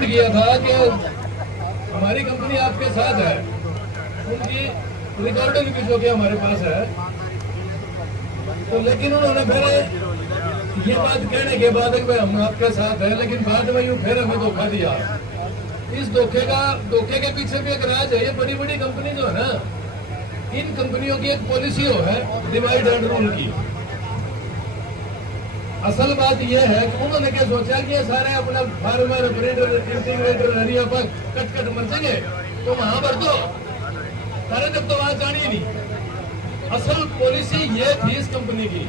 किया था कि हमारी कंपनी आपके साथ है, उनकी रिकॉर्डिंग भी जो कि हमारे पास है। तो लेकिन उन्होंने फिर ये बात कहने के बाद कि हम आपके साथ है, लेकिन बाद में यूं फिर हमें धोखा दिया। इस धोखे के पीछे भी एक राज है। ये बड़ी बड़ी कंपनी जो है ना, इन कंपनियों की एक पॉलिसी हो है डिवाइड एंड रूल की। असल बात यह है कि उन्होंने क्या सोचा कि ये सारे अपना फार्मर ब्रीडर इंटीग्रेटर हरिया पर कट कट मर सके तो वहां भर दो सारे, तब तो वहां जानी नहीं। असल पॉलिसी ये थी इस कंपनी की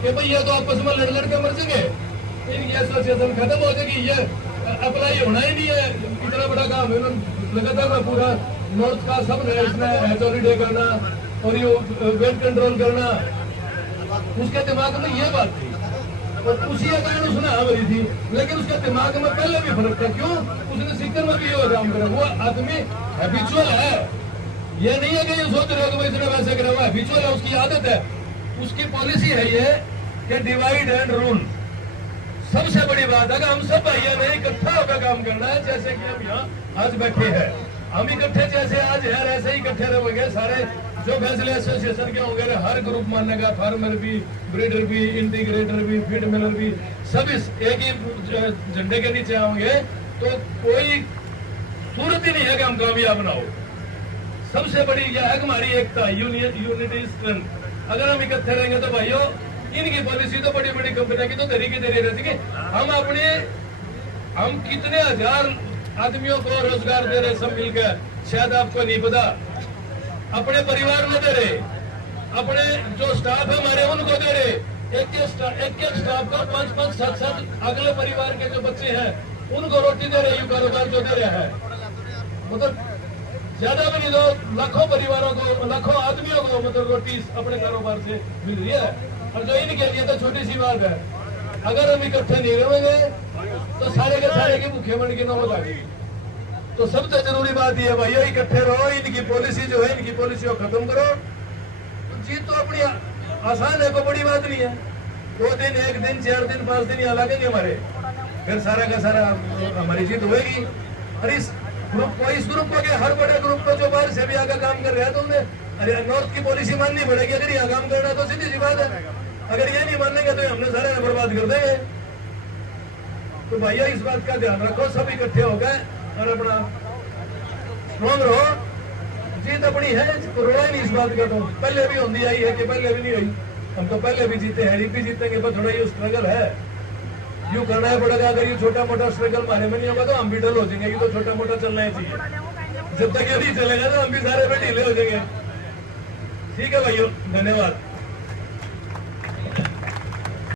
कि भाई ये तो आपस में लड़ के मर सके, फिर ये एसोसिएशन खत्म हो जाएगी, ये अप्लाई होना ही नहीं है। इतना बड़ा काम है लगातार पूरा नॉर्थ का सब इसने हॉलीडे करना और ये वेट कंट्रोल करना, उसके दिमाग में ये बात थी और उसी कारण उसने हाँ भरी थी। लेकिन उसके दिमाग में पहले भी फर्क था। क्यों? उसने सिक्कर में भी ये काम करा। वो आदमी हैबिचुअल है, ये नहीं है कि ये सोच रहे हो कि इसने वैसे करा। वो हैबिचुअल है, उसकी आदत है, उसकी पॉलिसी है ये कि डिवाइड एंड रूल। सबसे बड़ी बात है कि हम सब भाइयों ने इकट्ठा होकर काम करना है। जैसे कि हम यहाँ आज बैठे हैं, हम इकट्ठे जैसे आज है ऐसे ही इकट्ठे रहेंगे। सारे जो फैसले एसोसिएशन के होंगे, हर ग्रुप मानेगा, फार्मर भी, ब्रीडर भी, इंटीग्रेटर भी, फीड मिलर भी, सब इस एक ही झंडे के नीचे आओगे तो कोई सूरत ही नहीं है कि हम कामयाब ना हो। सबसे बड़ी यह है कि हमारी एकता, यूनिटी स्ट्रेंथ। अगर हम इकट्ठे रहेंगे तो भाइयों, इनकी पॉलिसी तो बड़ी बड़ी कंपनियों की तो धरी की धरी रहती है। हम कितने हजार आदमियों को रोजगार दे रहे सब मिलकर, शायद आपको नहीं पता। अपने परिवार में दे रहे, अपने जो स्टाफ है हमारे उनको दे रहे। एक एक स्टाफ को 5-5, 7-7 अगले परिवार के जो बच्चे हैं उनको रोटी दे रहे। यू कारोबार जो दे रहा है, मतलब ज्यादा भी नहीं, तो लाखों परिवारों को, लाखों आदमियों को मतलब रोटी अपने कारोबार से मिल रही है। और जो इनके लिए तो छोटी सी बात है। अगर हम इकट्ठे नहीं रहेंगे तो सारे के सारे के भूखे मर की नौबत आ गई। तो सबसे जरूरी बात यह है भाइयों, इकट्ठे रहो। इनकी पॉलिसी जो है, इनकी पॉलिसी को खत्म करो। तो जीत तो अपनी आसान है, कोई बड़ी बात नहीं है। 2 दिन, 1 दिन, 4 दिन, 5 दिन यहाँ लगेंगे हमारे, फिर सारा का सारा हमारी जीत होगी। और इस ग्रुप को क्या, हर बड़े ग्रुप को जो बाहर से भी आकर काम कर रहे हैं, तो उन्हें अरे नॉर्थ की पॉलिसी माननी पड़ेगी। अगर यहाँ काम करना तो सीधी सी बात है। अगर ये नहीं मानेंगे तो हमने सारे बर्बाद कर देंगे। तो भैया इस बात का ध्यान रखो, सब इकट्ठे हो गए और अपना स्ट्रॉन्ग रहो। जीत अपनी है, रोना ही नहीं इस बात का। तो पहले भी होती आई है कि पहले भी नहीं हुई, हम तो पहले भी जीते हैं, भी जीतेंगे। पर थोड़ा ये स्ट्रगल है, यूं करना है पड़ेगा। अगर ये छोटा मोटा स्ट्रगल हमारे में नहीं होगा तो हम भी डल हो जाएंगे। ये तो छोटा मोटा चलना ही चाहिए। जब तक ये नहीं चलेगा तो हम भी सारे में ढीले हो जाएंगे। ठीक है भाइयों, धन्यवाद।